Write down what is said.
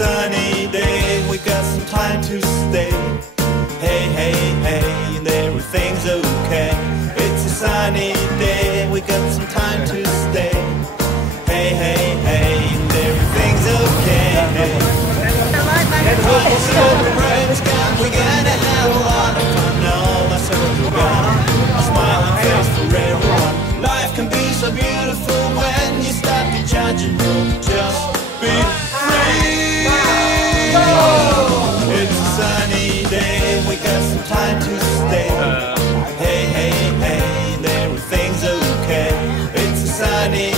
sunny day, we got some time to stay. Hey, hey, hey, and everything's okay. It's a sunny day, we got some time to stay. Hey, hey, hey, and everything's okay. We're gonna have a lot of fun. All our circle got a smiling face for everyone. Life can be so beautiful when you stop your judging. You'll just be free. It's a sunny day, we got some time to stay. Hey, hey, hey, and everything's okay. It's a sunny